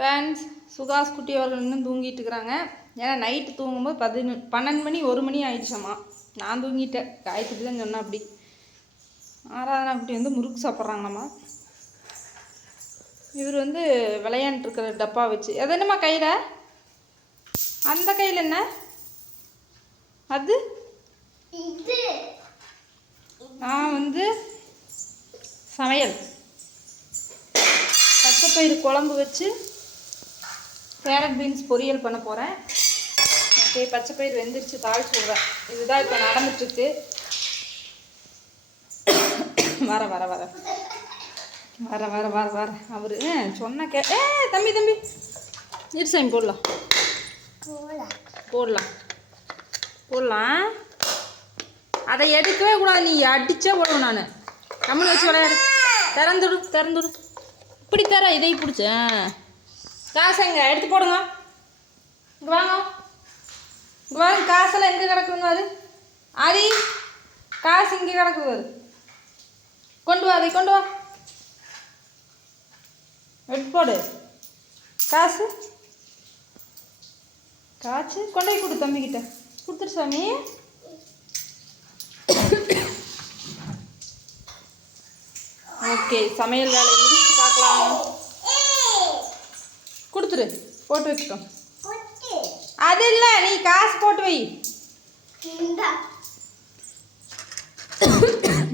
Friends Sukash குட்டி அவர்கள் இன்னும் தூங்கிட்டு இருக்கிறாங்க. ஏன்னா நைட்டு தூங்கும்போது பதினொ பன்னெண்டு மணி ஒரு மணி ஆயிடுச்சாம்மா. நான் தூங்கிட்டேன். காயத்துக்கு தான் சொன்னேன் அப்படி. ஆராதனா குட்டி வந்து முறுக்கு சாப்பிட்றாங்களாம்மா. இவர் வந்து விளையாண்டுருக்கிற டப்பா வச்சு. அது என்னம்மா கையில்? அந்த கையில் என்ன? அது? நான் வந்து சமையல். பச்சைப்பயிறு குழம்பு வச்சு கேரட் பீன்ஸ் பொரியல் பண்ண போகிறேன் ஓகே பச்சைப்பயிறு வெந்துருச்சு தாளிச்சு விட்றேன். இதுதான் இப்போ நடந்துட்டுருக்கு. வர வர வர. வர வர வர வர. அவர் சொன்ன கே ஏ தம்பி தம்பி. இருசாமி போடலாம். போடலாம். போடலாம். அதை எடுக்கவே கூடாது நீ. அடிச்சே போடுவோம் நான். கம்மல் வச்சு விளையாடு. திறந்துடு திறந்துடு. இப்படி தர இதை பிடிச்ச காசு எங்க எடுத்து போடுங்க. இங்கே வாங்க. இங்கே வாங்க காசெல்லாம் எங்கே கிடக்குதுன்னு ஆதி காசு இங்கே கிடக்குது. அது கொண்டு வா அதை கொண்டு வா. எடுத்து போடு. காசு? காசு? கொண்டு போய் கொடு தம்பிக்கிட்ட கொடுத்துரு சாமி. ஓகே சமையல் வேலை முடிச்சு பார்க்கலாம். கொடுத்துரு. போட்டு கொட்டு அது இல்லை நீ காசு போட்டு வை. இந்த.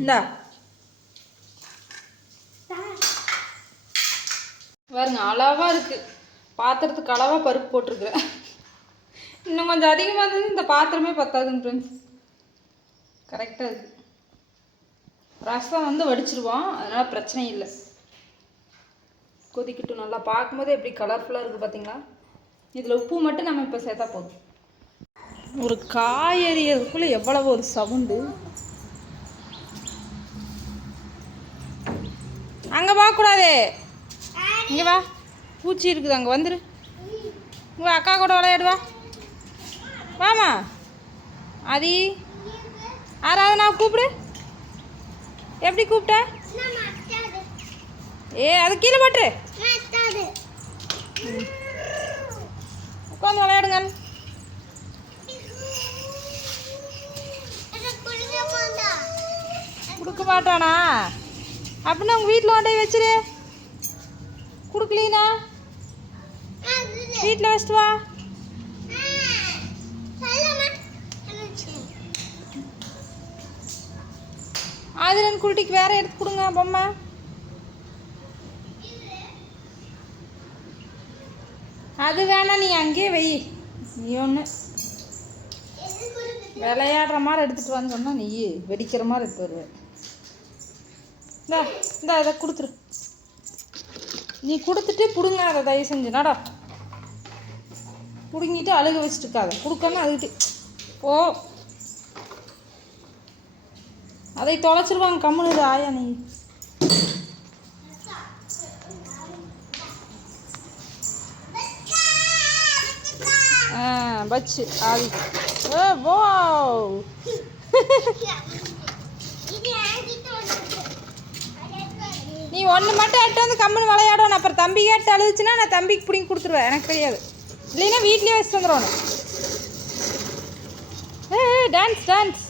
இந்தா. பாருங்க அளவாக இருக்குது பாத்திரத்துக்கு அளவாக பருப்பு போட்டிருக்கிறேன். இன்னும் கொஞ்சம் அதிகமாக இருந்தது இந்த பாத்திரமே பத்தாதுங்க ஃப்ரெண்ட்ஸ் கரெக்டாக இருக்குது ரசம் வந்து வடிச்சிருவோம் அதனால் பிரச்சனை இல்லை. கொதிக்கட்டும். நல்லா பார்க்கும்போது எப்படி கலர்ஃபுல்லாக இருக்குது பார்த்தீங்களா இதில் உப்பு மட்டும் நம்ம இப்போ சேர்த்தா போதும். ஒரு காயறியதுக்குள்ளே எவ்வளவு ஒரு சவுண்டு. அங்கே பார்க்கக்கூடாது இங்கே வா. பூச்சி இருக்குது அங்கே வந்துரு. உங்கள் அக்கா கூட விளையாடுவா வாமா ஆதி. ஆராதனா கூப்பிடு. எப்படி கூப்பிட்ட? ஏ அது கீழே போட்டு அத்தாது உட்காந்து விளையாடுங்க. கொடுக்க மாட்டானா? அப்படின்னா உங்கள் வீட்டில் போய் வச்சிரு. கொடுக்கலீனா? வீட்டில் வச்சுட்டு வா. ஆதிரன் குருட்டிக்கு வேற எடுத்து கொடுங்க பொம்மை. அது வேணாம் நீ அங்கேயே வை. நீ ஒன்று விளையாடுற மாதிரி எடுத்துகிட்டு வந்தோம்னா சொன்னால் நீ வெடிக்கிற மாதிரி எடுத்து வருவேன் இந்தா இந்தா இதை கொடுத்துரு. நீ கொடுத்துட்டு பிடுங்க அதை தயவு செஞ்சு. நடா. பிடுங்கிட்டு அழுக வச்சுட்டுருக்காத. கொடுக்கணும் அதுக்கிட்டு போ. அதை தொலைச்சிருவாங்க கம்முனு ஆயா நீ. ஆ பச்சு ஆதி ஓ நீ ஒன்று மட்டும் எட்டு வந்து கம்முன்னு விளையாடணும் அப்புறம் தம்பி கேட்டு அழுதுச்சுன்னா நான் தம்பிக்கு பிடிங்கி கொடுத்துருவேன். எனக்கு தெரியாது. இல்லைன்னா வீட்லேயே வச்சு வந்துடுவானு ஏ டான்ஸ் டான்ஸ்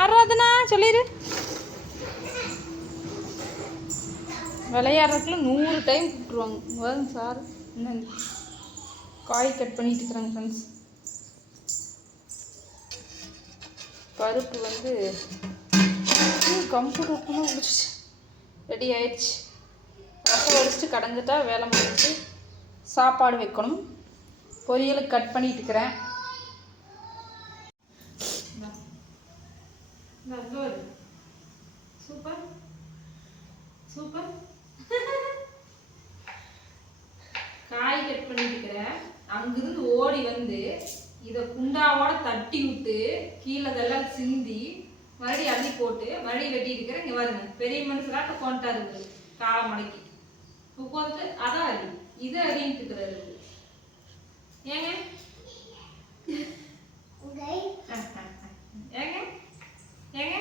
ஆடுறதுனா சொல்லிடு விளையாடுறதுக்குள்ள நூறு டைம் கூப்பிட்டுருவாங்க. வரும் சார் என்ன காய் கட் பண்ணிட்டு இருக்கிறாங்க ஃப்ரெண்ட்ஸ் பருப்பு வந்து கம்பு ஓப்பனாக முடிச்சிச்சு ரெடி ஆயிடுச்சு. ரசம் வடிச்சிட்டு கடைஞ்சிட்டா வேலை முடிச்சு சாப்பாடு வைக்கணும். பொரியலுக்கு கட் பண்ணிட்டு இருக்கிறேன் சூப்பர். சூப்பர். காய் கட் பண்ணிட்டு இருக்கிறேன் அங்கிருந்து ஓடி வந்து இதை குண்டாவோட தட்டி விட்டு கீழே இதெல்லாம் சிந்தி மறுபடியும் அள்ளி போட்டு மறுபடியும் வெட்டிட்டு இருக்கிறேன் இங்கே பாருங்க. பெரிய மனுஷராட்ட கொண்டாரு காலை மடக்கி. உட்காந்து அதான் அடி இது அடின்ட்டு இருக்கிறாரு ஏங்க? ஏங்க? ஏங்க?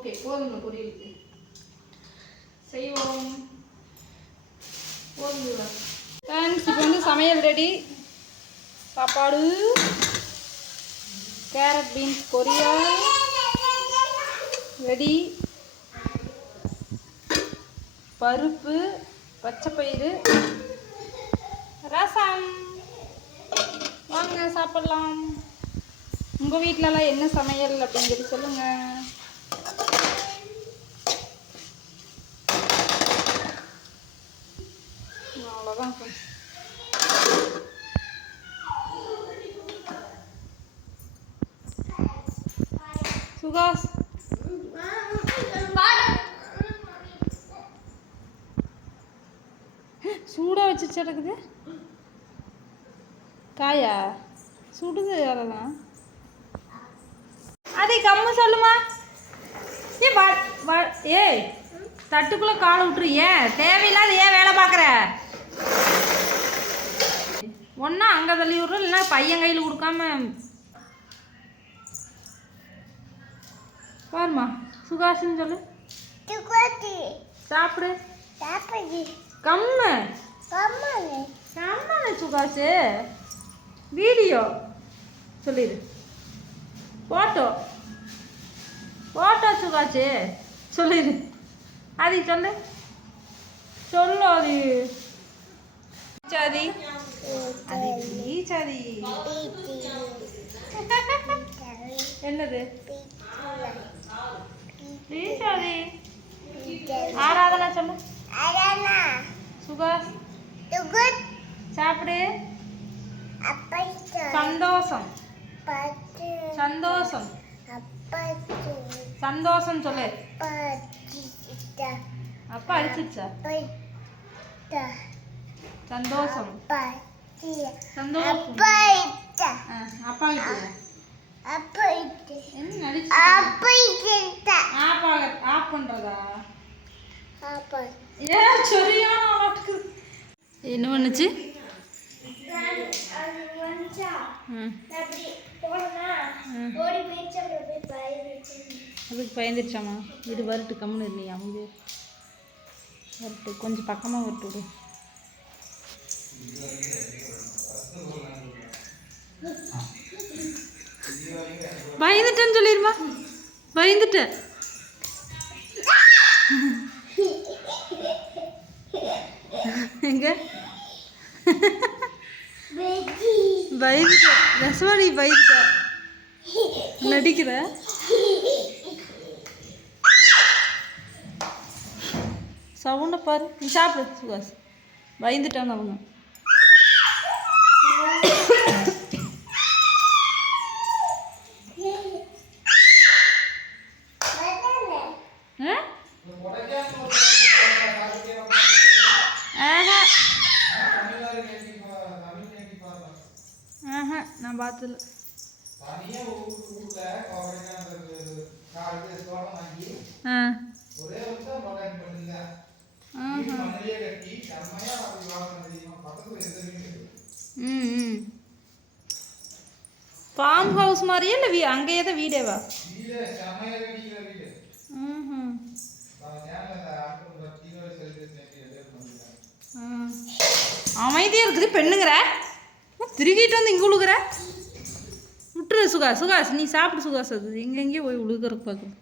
ஓகே போதுங்க பொரியலுக்கு செய்வோம். போதுங்க ஃப்ரெண்ட்ஸ் இப்போ வந்து சமையல் ரெடி சாப்பாடு. கேரட் பீன்ஸ் பொரியல் ரெடி பருப்பு பச்சைப்பயிறு ரசம். வாங்க சாப்பிட்லாம். உங்கள் வீட்டிலலாம் என்ன சமையல் அப்படின்னு சொல்லி சொல்லுங்கள் அவ்வளோதான் friends. சுகாஸ் சூடாக வச்சு கிடக்குது காயா? சுடுது அதெல்லாம் அதே கம்மு சொல்லுமா. ஏ வா ஏய் தட்டுக்குள்ளே காலை விட்டுரு. ஏன்? தேவையில்லாத ஏன் வேலை பார்க்குற? ஒன்றா அங்கே தள்ளி விட்றோம் இல்லைன்னா பையன் கையில் கொடுக்காம. பாருமா சுகாசுன்னு சொல்லு. சாப்பிடு. சாப்பிடு. கம்மு. கம்மானே. சுகாசு. வீடியோ. சொல்லிடு. ஃபோட்டோ ஃபோட்டோ சுகாச்சு சொல்லிடு. அது சொல்லு. சொல்லு அது அது சாதி என்னது சாதி ஆராதனா சொல்லு அரணா சுகாஸ் துகுத் சாப்பிடு சந்தோஷம் சந்தோஷம் சந்தோஷம் சொல்லு அப்பா அடிச்சிருச்சா சந்தோஷம். சந்தோஷம். அப்பா கிட்ட என்ன நடிச்சு பண்றதா? அப்பை ஏ சரியான ஆளாட்டுக்கு என்ன பண்ணுச்சு? அதுக்கு பயந்துருச்சாமா இது வரட்டு கம்முன்னு இல்லை அமைதி வரட்டு கொஞ்சம் பக்கமாக வரட்டு பயந்துட்டேன்னு சொல்லிடுமா பயந்துட்டேன். எங்க? பயந்துட்டேன். நெசவாடி பயந்துட்டேன். நடிக்கிற? சவுண்டை பாரு. நீ சாப்பிடு சுகாஸ் பயந்துட்டாங்க அவங்க ஆ. ஆஹா. ம் ம். ஃபார்ம் ஹவுஸ் மாதிரியே இல்லை வீ அங்கேயே தான் வீடேவா? ம்ஹும். ஆ. அமைதியா இருக்குது பெண்ணுங்கிற. திருகிட்டு வந்து இங்கே உழுகுற. விட்டுரு சுகாஸ் சுகாஸ் நீ சாப்பிடு சுகாஸ் அது எங்கெங்கேயோ போய் உழுகுற பார்க்குது